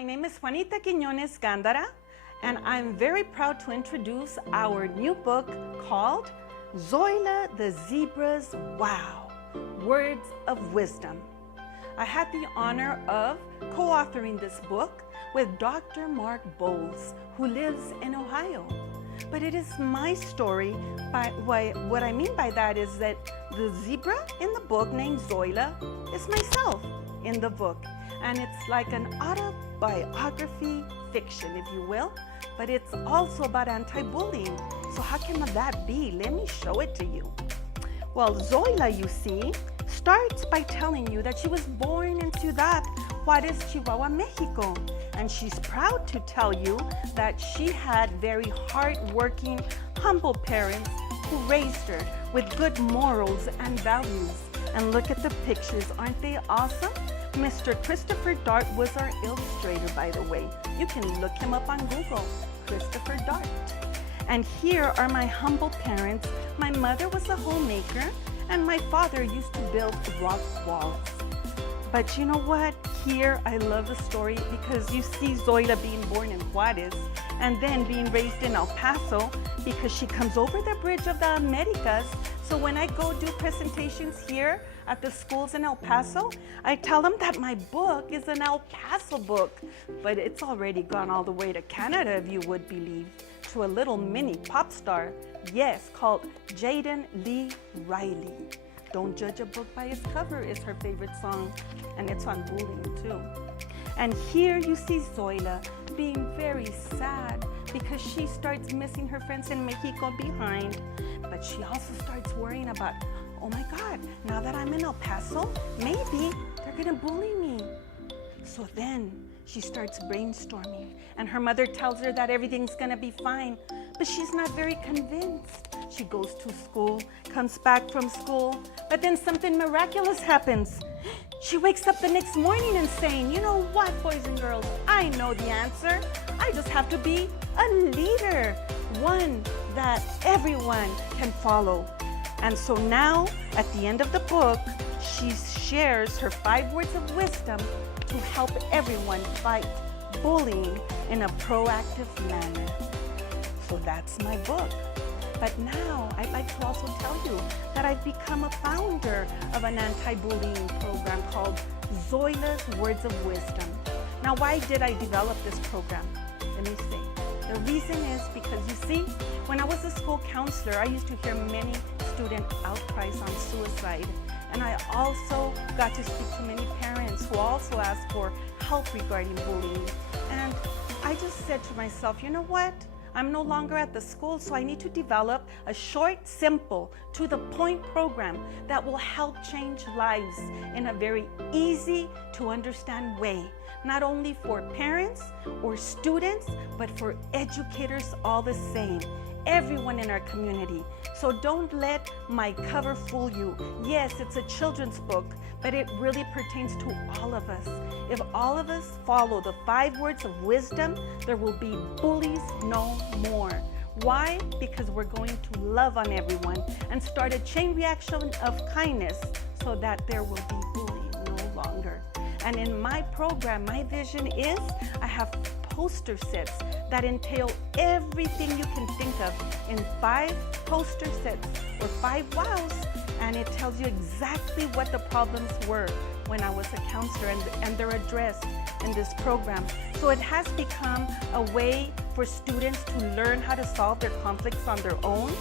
my name is Juanita Quiñones Gándara, and I'm very proud to introduce our new book called Zoila the Zebra's Wow, Words of Wisdom. I had the honor of co-authoring this book with Dr. Mark Bowles, who lives in Ohio. But it is my story. What I mean by that is that the zebra in the book named Zoila is myself in the book. And it's like an autobiography fiction, if you will, but it's also about anti-bullying. So how can that be? Let me show it to you. Well, Zoila, you see, starts by telling you that she was born in Ciudad Juárez, Chihuahua, Mexico. And she's proud to tell you that she had very hardworking, humble parents who raised her with good morals and values. And look at the pictures, aren't they awesome? Mr. Christopher Dart was our illustrator, by the way. You can look him up on Google, Christopher Dart. And here are my humble parents. My mother was a homemaker, and my father used to build rock walls. But you know what? Here, I love the story because you see Zoila being born in Juárez and then being raised in El Paso because she comes over the bridge of the Americas. So when I go do presentations here at the schools in El Paso, I tell them that my book is an El Paso book, but it's already gone all the way to Canada, if you would believe, to a little mini pop star, yes, called Jaden Lee Riley. Don't Judge a Book by Its Cover is her favorite song, and it's on bullying too. And here you see Zoila being very sad because she starts missing her friends in Mexico behind, but she also starts worrying about, oh my God, now that I'm in El Paso, maybe they're gonna bully me. So then she starts brainstorming, and her mother tells her that everything's gonna be fine, but she's not very convinced. She goes to school, comes back from school, but then something miraculous happens. She wakes up the next morning and saying, you know what, boys and girls, I know the answer. I just have to be a leader, one that everyone can follow. And so now, at the end of the book, she shares her 5 words of wisdom to help everyone fight bullying in a proactive manner. So that's my book. But now I'd like to also tell you that I've become a founder of an anti-bullying program called Zoila's Words of Wisdom. Now, why did I develop this program? Let me say. The reason is because, you see, when I was a school counselor, I used to hear many student outcries on suicide. And I also got to speak to many parents who also asked for help regarding bullying. And I just said to myself, you know what? I'm no longer at the school, so I need to develop a short, simple, to-the-point program that will help change lives in a very easy to understand way, not only for parents or students, but for educators all the same, everyone in our community. So don't let my cover fool you. Yes, it's a children's book, but it really pertains to all of us. If all of us follow the 5 words of wisdom, there will be bullies no more. Why? Because we're going to love on everyone and start a chain reaction of kindness so that there will be bullying no longer. And in my program, my vision is I have poster sets that entail everything you can think of in 5 poster sets or 5 wows, and it tells you exactly what the problems were when I was a counselor, and they're addressed in this program. So it has become a way for students to learn how to solve their conflicts on their own,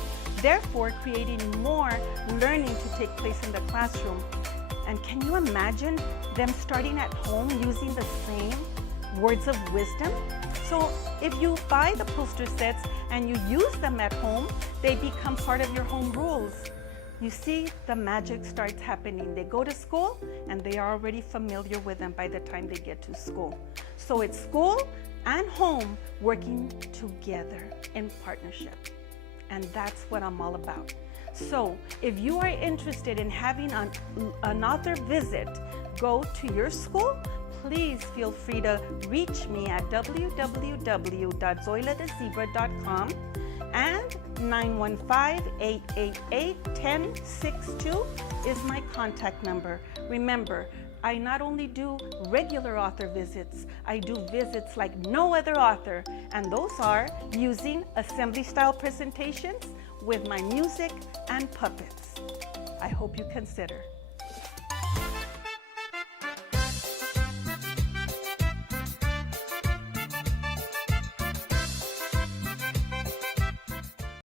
therefore creating more learning to take place in the classroom. And can you imagine them starting at home using the same words of wisdom? So if you buy the poster sets and you use them at home, they become part of your home rules. You see, the magic starts happening. They go to school and they are already familiar with them by the time they get to school. So it's school and home working together in partnership. And that's what I'm all about. So if you are interested in having an author visit go to your school, please feel free to reach me at www.zoiladezebra.com and 915-888-1062 is my contact number. Remember, I not only do regular author visits, I do visits like no other author, and those are using assembly-style presentations with my music and puppets. I hope you consider.